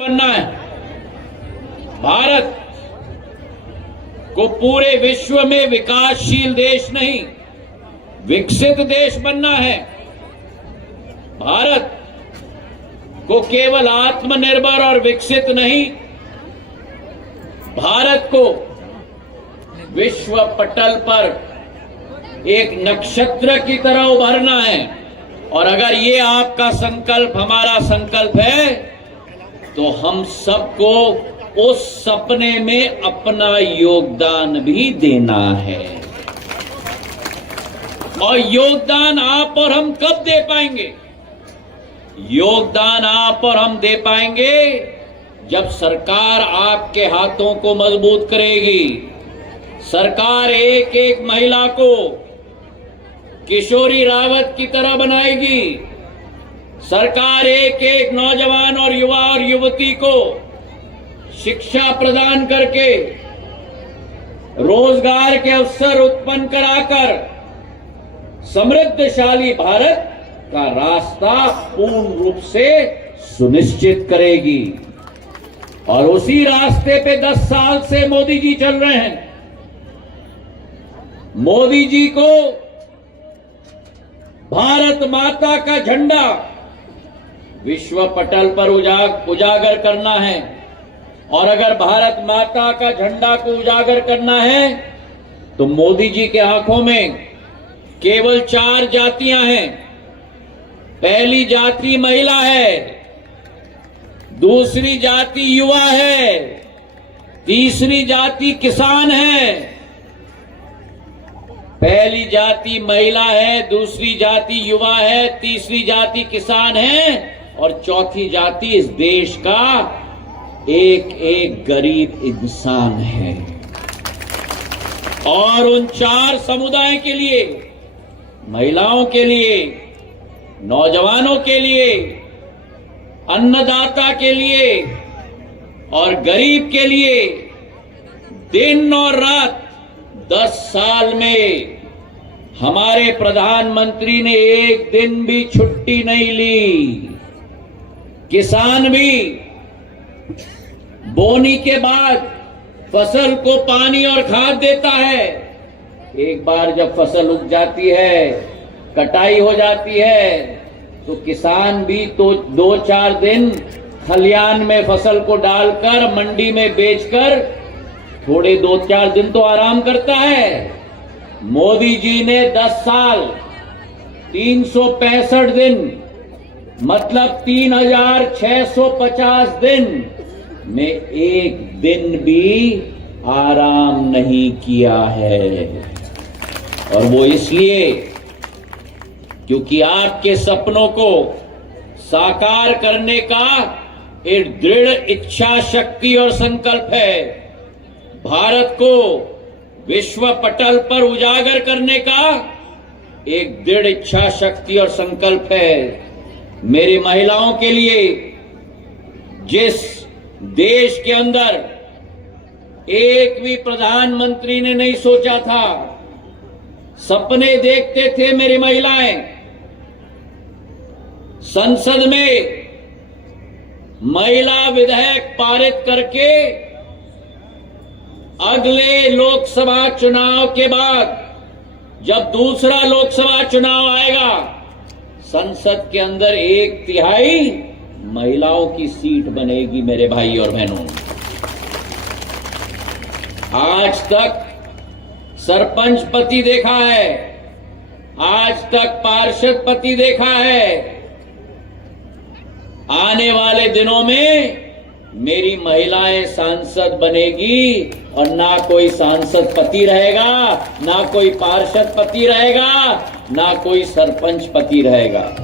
बनना है। भारत को पूरे विश्व में विकासशील देश नहीं, विकसित देश बनना है। भारत को केवल आत्मनिर्भर और विकसित नहीं, भारत को विश्व पटल पर एक नक्षत्र की तरह उभरना है। और अगर ये आपका संकल्प हमारा संकल्प है तो हम सबको उस सपने में अपना योगदान भी देना है। और योगदान आप और हम कब दे पाएंगे? योगदान आप और हम दे पाएंगे जब सरकार आपके हाथों को मजबूत करेगी। सरकार एक एक महिला को किशोरी रावत की तरह बनाएगी। सरकार एक एक नौजवान और युवा और युवती को शिक्षा प्रदान करके रोजगार के अवसर उत्पन्न कराकर समृद्धशाली भारत का रास्ता पूर्ण रूप से सुनिश्चित करेगी। और उसी रास्ते पे 10 साल से मोदी जी चल रहे हैं। मोदी जी को भारत माता का झंडा विश्व पटल पर उजागर करना है। और अगर भारत माता का झंडा को उजागर करना है तो मोदी जी के आंखों में केवल 4 जातियां हैं। पहली जाति महिला है, दूसरी जाति युवा है, तीसरी जाति किसान है। पहली जाति महिला है, दूसरी जाति युवा है, तीसरी जाति किसान है और चौथी जाति इस देश का एक एक गरीब इंसान है। और उन 4 समुदाय के लिए, महिलाओं के लिए, नौजवानों के लिए, अन्नदाता के लिए और गरीब के लिए दिन और रात 10 साल में हमारे प्रधानमंत्री ने एक दिन भी छुट्टी नहीं ली। किसान भी बोनी के बाद फसल को पानी और खाद देता है। एक बार जब फसल उग जाती है, कटाई हो जाती है, तो किसान भी तो 2-4 दिन खलियान में फसल को डालकर मंडी में बेचकर थोड़े 2-4 दिन तो आराम करता है। मोदी जी ने 10 साल 365 दिन मतलब 3650 दिन में एक दिन भी आराम नहीं किया है। और वो इसलिए क्योंकि आपके सपनों को साकार करने का एक दृढ़ इच्छा शक्ति और संकल्प है। भारत को विश्व पटल पर उजागर करने का एक दृढ़ इच्छा शक्ति और संकल्प है। मेरी महिलाओं के लिए जिस देश के अंदर एक भी प्रधानमंत्री ने नहीं सोचा था, सपने देखते थे मेरी महिलाएं, संसद में महिला विधेयक पारित करके अगले लोकसभा चुनाव के बाद जब दूसरा लोकसभा चुनाव आएगा, संसद के अंदर 1/3 महिलाओं की सीट बनेगी। मेरे भाई और बहनों, आज तक सरपंच पति देखा है, आज तक पार्षद पति देखा है। आने वाले दिनों में मेरी महिलाएं सांसद बनेगी और ना कोई सांसद पति रहेगा, ना कोई पार्षद पति रहेगा, ना कोई सरपंच पति रहेगा।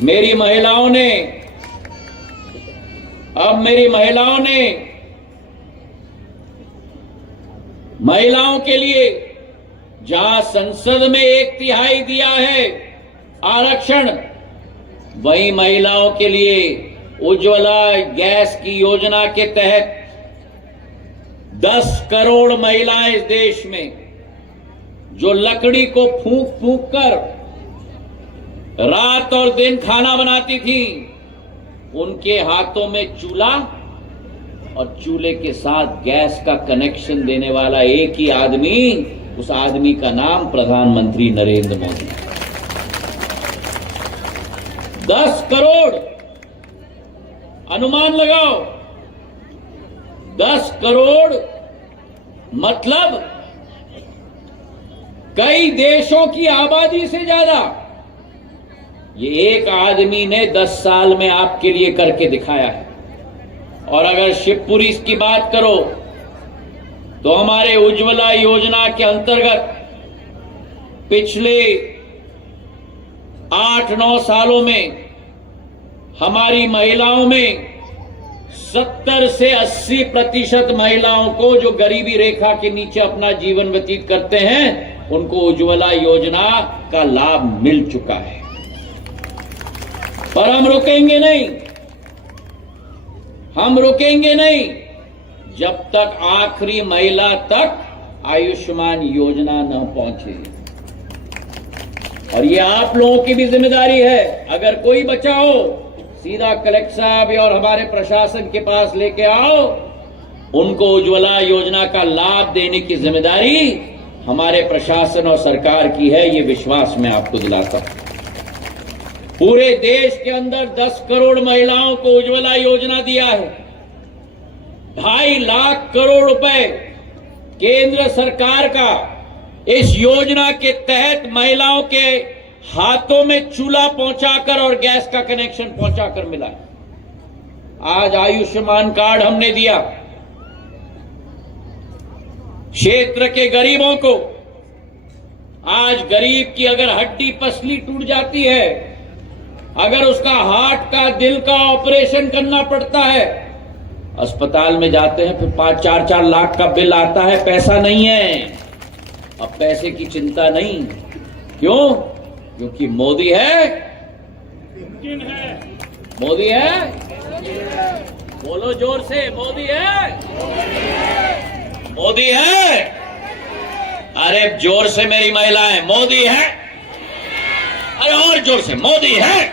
मेरी महिलाओं ने महिलाओं के लिए जहां संसद में 1/3 दिया है आरक्षण, वहीं महिलाओं के लिए उज्ज्वला गैस की योजना के तहत 10 करोड़ महिलाएं इस देश में जो लकड़ी को फूंक फूंक कर रात और दिन खाना बनाती थी, उनके हाथों में चूल्हा और चूल्हे के साथ गैस का कनेक्शन देने वाला एक ही आदमी, उस आदमी का नाम प्रधानमंत्री नरेंद्र मोदी। 10 करोड़, अनुमान लगाओ, 10 करोड़ मतलब कई देशों की आबादी से ज्यादा ये एक आदमी ने 10 साल में आपके लिए करके दिखाया है। और अगर शिवपुरी की बात करो तो हमारे उज्ज्वला योजना के अंतर्गत पिछले 8-9 सालों में हमारी महिलाओं में 70 से 80% महिलाओं को जो गरीबी रेखा के नीचे अपना जीवन व्यतीत करते हैं, उनको उज्ज्वला योजना का लाभ मिल चुका है। पर हम रुकेंगे नहीं, हम रुकेंगे नहीं जब तक आखिरी महिला तक आयुष्मान योजना न पहुंचे। और ये आप लोगों की भी जिम्मेदारी है। अगर कोई बचा हो, सीधा कलेक्टर साहब और हमारे प्रशासन के पास लेके आओ, उनको उज्ज्वला योजना का लाभ देने की जिम्मेदारी हमारे प्रशासन और सरकार की है। ये विश्वास मैं आपको दिलाता हूं। पूरे देश के अंदर 10 करोड़ महिलाओं को उज्ज्वला योजना दिया है। 2.5 लाख करोड़ रुपए केंद्र सरकार का इस योजना के तहत महिलाओं के हाथों में चूल्हा पहुंचाकर और गैस का कनेक्शन पहुंचाकर मिला है। आज आयुष्मान कार्ड हमने दिया क्षेत्र के गरीबों को। आज गरीब की अगर हड्डी पसली टूट जाती है, अगर उसका हार्ट का, दिल का ऑपरेशन करना पड़ता है, अस्पताल में जाते हैं, फिर 5-4 लाख का बिल आता है, पैसा नहीं है। अब पैसे की चिंता नहीं। क्यों? क्योंकि मोदी है। मोदी है। बोलो जोर से, मोदी है। मोदी है। अरे जोर से मेरी महिलाएं, मोदी है। अरे और जोर से, मोदी है।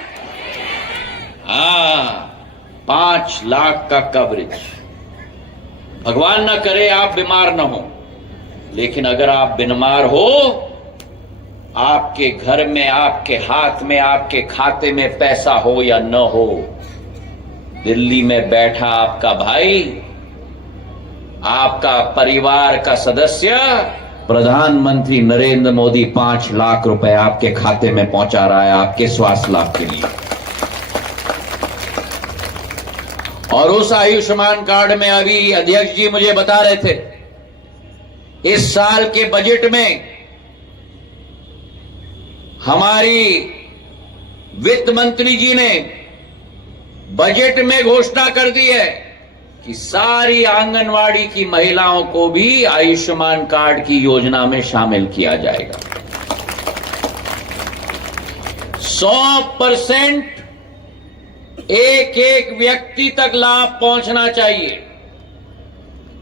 5 लाख का कवरेज। भगवान ना करे आप बीमार ना हो, लेकिन अगर आप बीमार हो, आपके घर में, आपके हाथ में, आपके खाते में पैसा हो या न हो, दिल्ली में बैठा आपका भाई, आपका परिवार का सदस्य, प्रधानमंत्री नरेंद्र मोदी 5 लाख रुपए आपके खाते में पहुंचा रहा है आपके स्वास्थ्य लाभ के लिए। और उस आयुष्मान कार्ड में अभी अध्यक्ष जी मुझे बता रहे थे, इस साल के बजट में हमारी वित्त मंत्री जी ने बजट में घोषणा कर दी है कि सारी आंगनवाड़ी की महिलाओं को भी आयुष्मान कार्ड की योजना में शामिल किया जाएगा। 100% एक व्यक्ति तक लाभ पहुंचना चाहिए।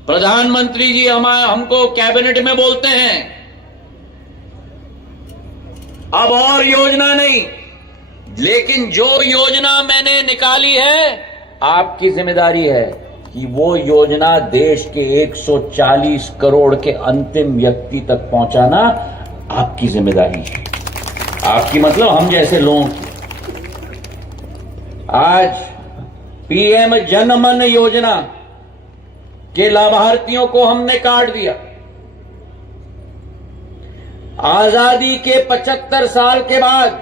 प्रधानमंत्री जी हमको कैबिनेट में बोलते हैं अब और योजना नहीं, लेकिन जो योजना मैंने निकाली है, आपकी जिम्मेदारी है कि वो योजना देश के 140 करोड़ के अंतिम व्यक्ति तक पहुंचाना आपकी जिम्मेदारी है। आपकी मतलब हम जैसे लोगों की। आज पीएम जनमन योजना के लाभार्थियों को हमने कार्ड दिया। आजादी के 75 साल के बाद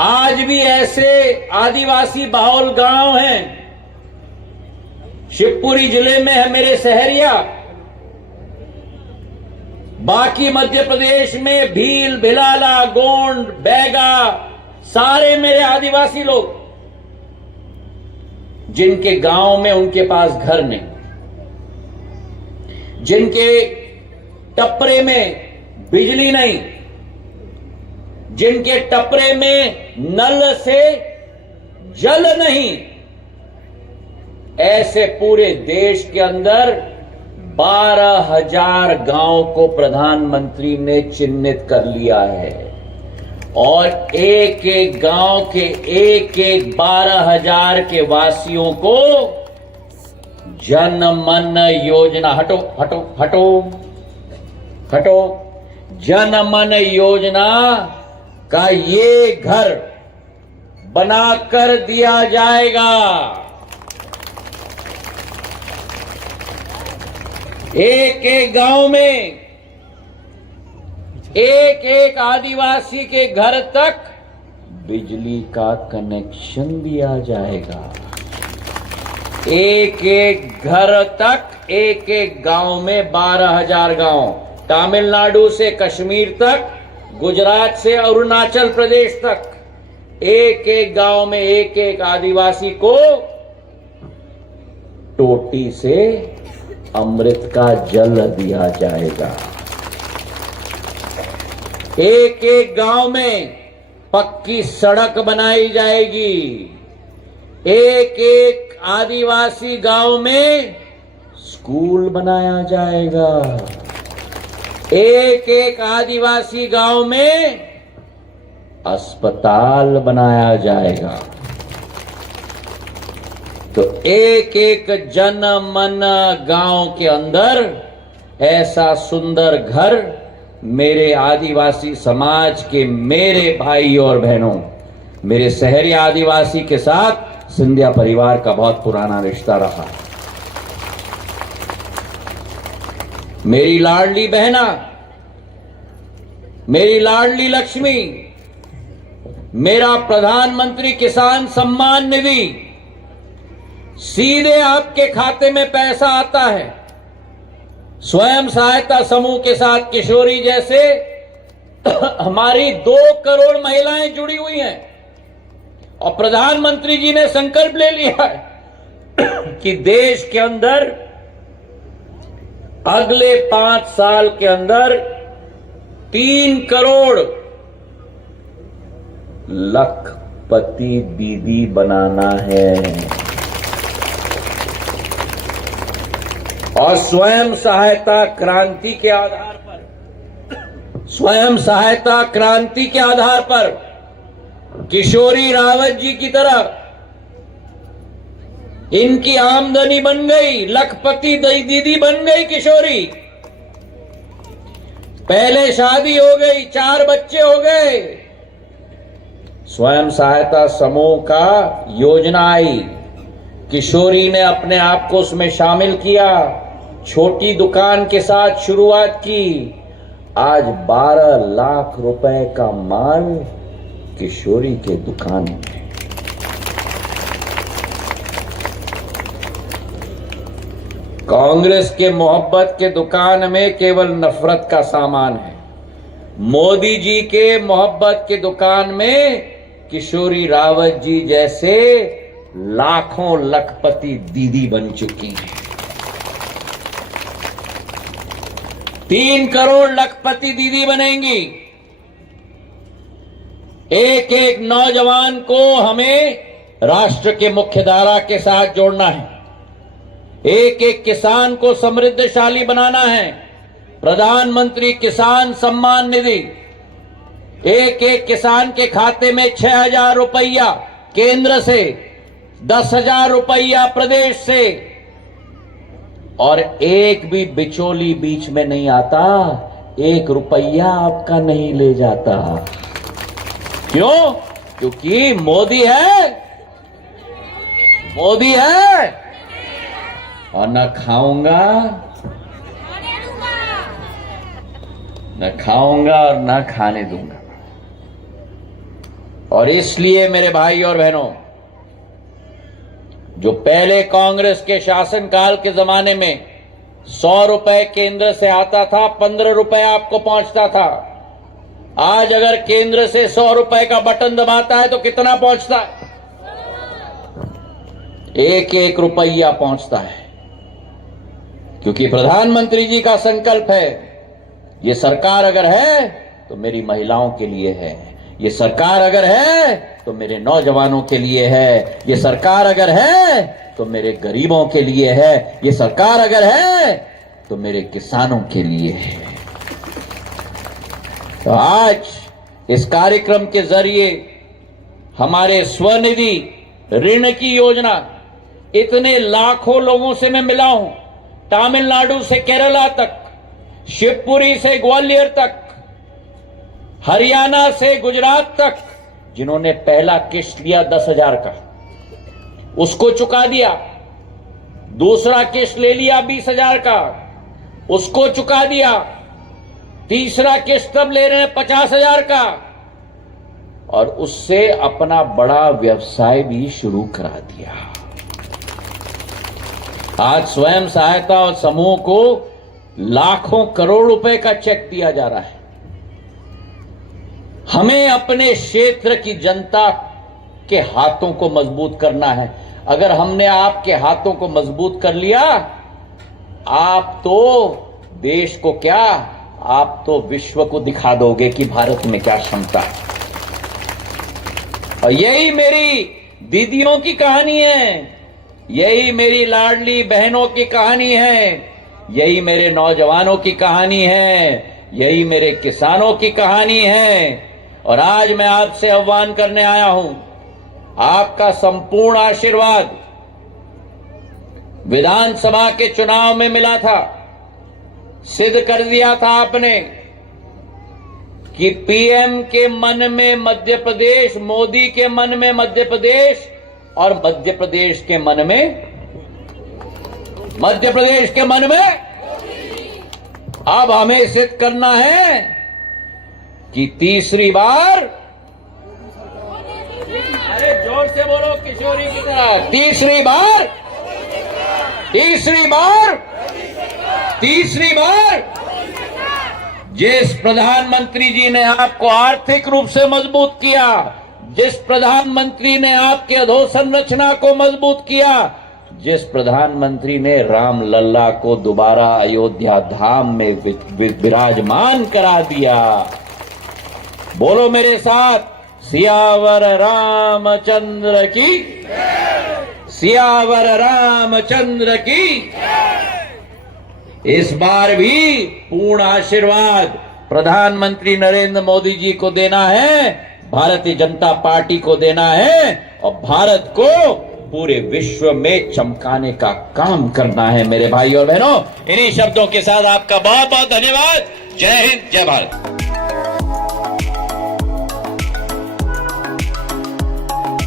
आज भी ऐसे आदिवासी बाहुल गांव हैं। शिवपुरी जिले में है मेरे सहरिया, बाकी मध्य प्रदेश में भील, भिलाला, गोंड, बैगा, सारे मेरे आदिवासी लोग, जिनके गांव में उनके पास घर नहीं, जिनके टपरे में बिजली नहीं, जिनके टपरे में नल से जल नहीं, ऐसे पूरे देश के अंदर 12,000 गांव को प्रधानमंत्री ने चिन्हित कर लिया है। और एक एक गांव के एक एक 12,000 के वासियों को जन मन योजना, हटो हटो हटो हटो, जन मन योजना का ये घर बनाकर दिया जाएगा। एक एक गांव में एक एक आदिवासी के घर तक बिजली का कनेक्शन दिया जाएगा। एक एक घर तक, एक एक गांव में 12,000 गांव, तमिलनाडु से कश्मीर तक, गुजरात से अरुणाचल प्रदेश तक, एक एक गांव में एक एक आदिवासी को टोटी से अमृत का जल दिया जाएगा। एक एक गांव में पक्की सड़क बनाई जाएगी। एक एक आदिवासी गांव में स्कूल बनाया जाएगा। एक एक आदिवासी गांव में अस्पताल बनाया जाएगा। तो एक एक जन मन गांव के अंदर ऐसा सुंदर घर मेरे आदिवासी समाज के मेरे भाई और बहनों, मेरे शहरी आदिवासी के साथ सिंधिया परिवार का बहुत पुराना रिश्ता रहा है। मेरी लाडली बहना, मेरी लाडली लक्ष्मी, मेरा प्रधानमंत्री किसान सम्मान निधि, सीधे आपके खाते में पैसा आता है। स्वयं सहायता समूह के साथ किशोरी जैसे हमारी 2 करोड़ महिलाएं जुड़ी हुई हैं और प्रधानमंत्री जी ने संकल्प ले लिया है कि देश के अंदर अगले 5 साल के अंदर 3 करोड़ लखपति दीदी बनाना है। और स्वयं सहायता क्रांति के आधार पर, स्वयं सहायता क्रांति के आधार पर किशोरी रावत जी की तरह इनकी आमदनी बन गई, लखपति दीदी बन गई किशोरी। पहले शादी हो गई, 4 बच्चे हो गए। स्वयं सहायता समूह का योजना आई, किशोरी ने अपने आप को उसमें शामिल किया, छोटी दुकान के साथ शुरुआत की। आज 12 लाख रुपए का माल किशोरी के दुकान में। कांग्रेस के मोहब्बत के दुकान में केवल नफरत का सामान है। मोदी जी के मोहब्बत के दुकान में किशोरी रावत जी जैसे लाखों लखपति दीदी बन चुकी हैं। 3 करोड़ लखपति दीदी बनेंगी। एक एक नौजवान को हमें राष्ट्र के मुख्यधारा के साथ जोड़ना है। एक एक किसान को समृद्धशाली बनाना है। प्रधानमंत्री किसान सम्मान निधि, एक एक किसान के खाते में 6,000 रुपया केंद्र से, 10,000 रुपया प्रदेश से, और एक भी बिचौली बीच में नहीं आता, 1 रुपया आपका नहीं ले जाता। क्यों? क्योंकि मोदी है, मोदी है। और न खाऊंगा, न खाऊंगा और न खाने दूंगा। और इसलिए मेरे भाई और बहनों, जो पहले कांग्रेस के शासनकाल के जमाने में 100 रुपए केंद्र से आता था, 15 रुपए आपको पहुंचता था। आज अगर केंद्र से 100 रुपए का बटन दबाता है तो कितना पहुंचता है? 1-1 रुपया पहुंचता है। क्योंकि प्रधानमंत्री जी का संकल्प है, ये सरकार अगर है तो मेरी महिलाओं के लिए है, ये सरकार अगर है तो मेरे नौजवानों के लिए है, ये सरकार अगर है तो मेरे गरीबों के लिए है, ये सरकार अगर है तो मेरे किसानों के लिए है। तो आज इस कार्यक्रम के जरिए हमारे स्वनिधि ऋण की योजना, इतने लाखों लोगों से मैं मिला हूं, तमिलनाडु से केरला तक, शिवपुरी से ग्वालियर तक, हरियाणा से गुजरात तक, जिन्होंने पहला किस्त लिया 10,000 का, उसको चुका दिया। दूसरा किस्त ले लिया 20,000 का, उसको चुका दिया। तीसरा किस्त अब ले रहे हैं 50,000 का, और उससे अपना बड़ा व्यवसाय भी शुरू करा दिया। आज स्वयं सहायता और समूह को लाखों करोड़ रुपए का चेक दिया जा रहा है। हमें अपने क्षेत्र की जनता के हाथों को मजबूत करना है। अगर हमने आपके हाथों को मजबूत कर लिया, आप तो देश को क्या, आप तो विश्व को दिखा दोगे कि भारत में क्या क्षमता है। और यही मेरी दीदियों की कहानी है, यही मेरी लाडली बहनों की कहानी है, यही मेरे नौजवानों की कहानी है, यही मेरे किसानों की कहानी है। और आज मैं आपसे आह्वान करने आया हूं, आपका संपूर्ण आशीर्वाद विधानसभा के चुनाव में मिला था। सिद्ध कर दिया था आपने कि पीएम के मन में मध्य प्रदेश, मोदी के मन में मध्य प्रदेश, और मध्य प्रदेश के मन में अब हमें सिद्ध करना है कि तीसरी बार, अरे जोर से बोलो किशोरी की तरह, तीसरी बार जिस प्रधानमंत्री जी ने आपको आर्थिक रूप से मजबूत किया, जिस प्रधानमंत्री ने आपके अधोसंरचना को मजबूत किया, जिस प्रधानमंत्री ने राम लल्ला को दोबारा अयोध्या धाम में विराजमान करा दिया, बोलो मेरे साथ, सियावर रामचंद्र की, सियावर रामचंद्र की। इस बार भी पूर्ण आशीर्वाद प्रधानमंत्री नरेंद्र मोदी जी को देना है, भारतीय जनता पार्टी को देना है, और भारत को पूरे विश्व में चमकाने का काम करना है। मेरे भाई और बहनों, इन्हीं शब्दों के साथ आपका बहुत बहुत धन्यवाद। जय हिंद, जय भारत।